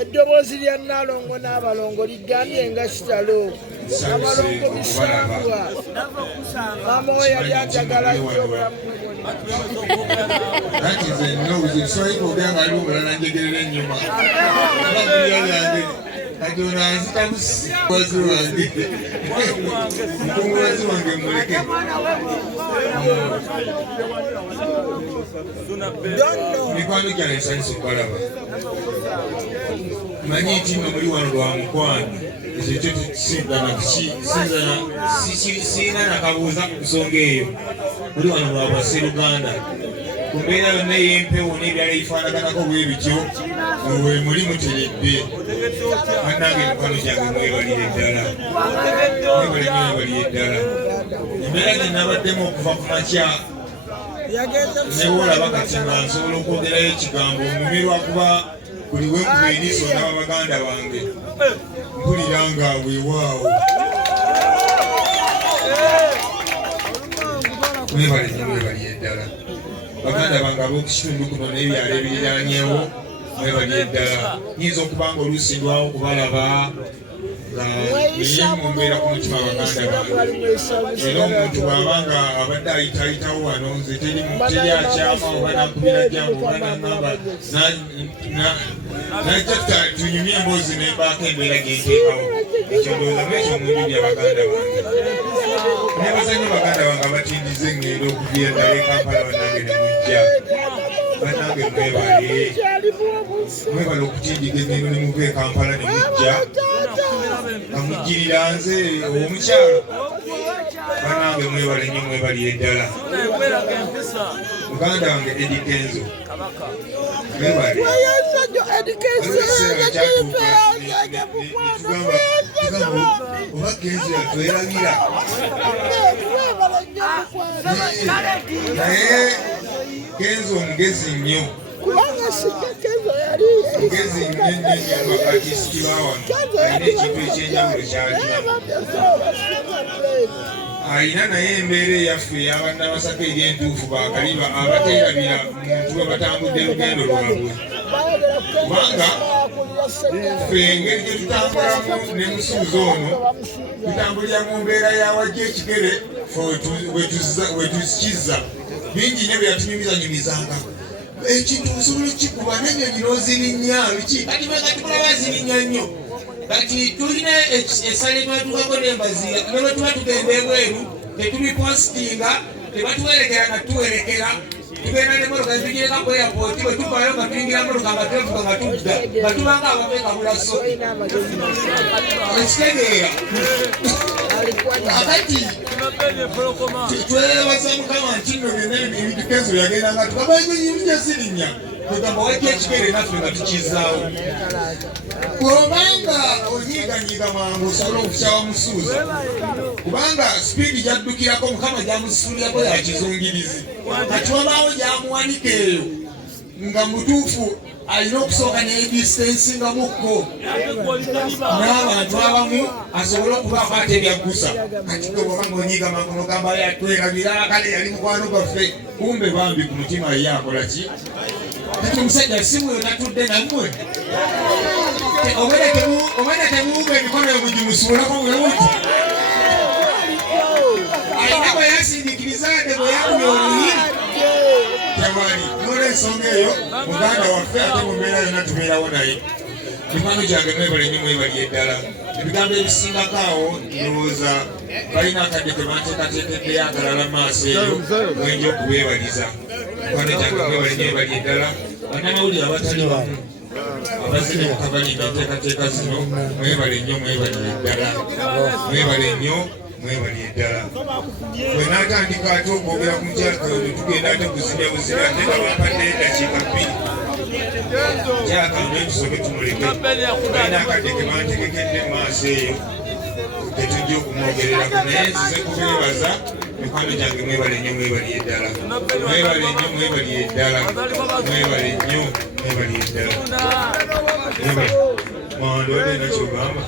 Eddoboozi lya Nnalongo n'abalongo ligambye nga kitalo abalongo bisambwa maama we yali ajagala nnyo obulamu mikwano gyange nsanyusa okubalaba manyi nti nga muli wano lwa mukwano ekyo siina nakabuuza ku nsonga eyo muli wano lwa bwasseruganda ku mbeera yonna ey'empewo n'ebirala ebifaanaganako bwe bityo we muli muteredde bannange mikwano gyange mwebalire ddala mwebalire ddala embeera gye nabaddemu okuva ku makya newoolaba kati nga nsobola okwogerayo ekigambo omumirwa kuba buli wenkuba eriiso n'aba baganda bange mpulira nga weewaawo mwebaliye ddala baganda bange ab'okukitundu kuno n'ebyalo ebiriraanyeewo mwebaliye ddala nyinza okuba nga oluusi ndwawo okubalaba nga naye mumbeera ku mutima baganda bange era omuntu bw'aba nga abadde ayitaayitawo wano nze teri akyama oba nakubira jangu oba naŋŋamba najja tunyumye emboozi nembaako embeera genteekawo ekyo ndowooza mwekyo mwenjulya baganda bange nebaza nnyo baganda bange abatindize ngenda okugenda e Kampala bannange ne mujja bannange mwebale okutindiga engendo ne muva e Kampala ne mujja nga mujjirira nze omukyalo bannange mwebale nnyo mwebaliye ddala muganda wange Eddie Kenzo mwebale oba Kenzo yatwerabira naye Kenzo omugezi nnyo mugezi nnyo bakatisiti bawano alina ekintu ekyenjawulo kyalina alina naye embeera eyaffe ey'abannabasaka ery'entuufu bakaliba abateerabira muntu we batambudde lugendo lwabwe kubanga ffe engeri gye tutambulamu ne musuuzi ono tutambulira mu mbeera yawajja ekigere wetukizza bingi nnyo byeyatunyumizanyumizanga ekintu osobola okikuba n'ennyonyi n'ozirinnya biki kati bwekatulaba zirinya nnyo kati tulina essale twatukako n'embazi ne bwe tuba tugenda ebweru tetubipositinga tebatuwerekera nga tuwerekera tugenda n'emmotoka zitugireka ku airport bwe tuvaayo nga tuyingira mmotoka nga twevuga nga tudda nga tubanga abamekabulaso ekitegeera akati twebaza mukama nti nno byonna ebintu Kenzo yagendanga tukabanyinyimija zirinya kwegamba wajja ekigere naffe nga tukizaawo bw'obanga onyiiganyiiga mangu osobola okukyawa musuuzo kubanga sipiidi gyaddukirako mukama gyamusuulirako yakizungirizi kati wabaawo gyamuwanika eyo nga mutuufu alina okusooka neyedistensingamukko n'abantu abamu asobole okubaako ate ebyaggusa kati bw'obanga onyiiga mangu nogamba yatwerabira kale yali mukwano gwaffe kumbe bambi ku mutima ye akola ki kati omusajja simu yo natudde nammwe obwedda temuwuga emikono emugimusuulako bwewuti alina bwe yasindikiriza ate bwe yakubya oluyi tewali n'olwensonga eyo muganda waffe ate mu mbeera yonna tubeerawo naye mikwano gyange mwebale nnyo mwebaliye ddala ebigambo ebisingako awo ndowooza balina akadde tebanteekateekeddeyo agalala mu maaso eyo mwenja okubeebaliza mikwano gyange mwebale nnyo mwebaliye ddala bannamawulire abatali bamu abazire mu kabalinga enteekateeka zino mwebale nnyo mwebaliye ddala mwebale nnyo mwebaliye ddala bwe naatandika ate okwogera ku mukyala tugenda ate kuzibya buzibya ate nga bampadde eddakiika 2 Kyaka n'ekisoke tumuleke balina akadde ke bantegekedde mu maaso eyo tetujja okumwogererako naye nzize kubeebaza mikwano gyange mwebale nnyo mwebaliye ddala mwebale nnyo mwebaliye ddala mwebale nnyo mwebaliye ddala mwando wadde nakyogamba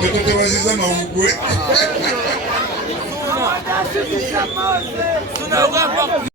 tototewaziza mawugwe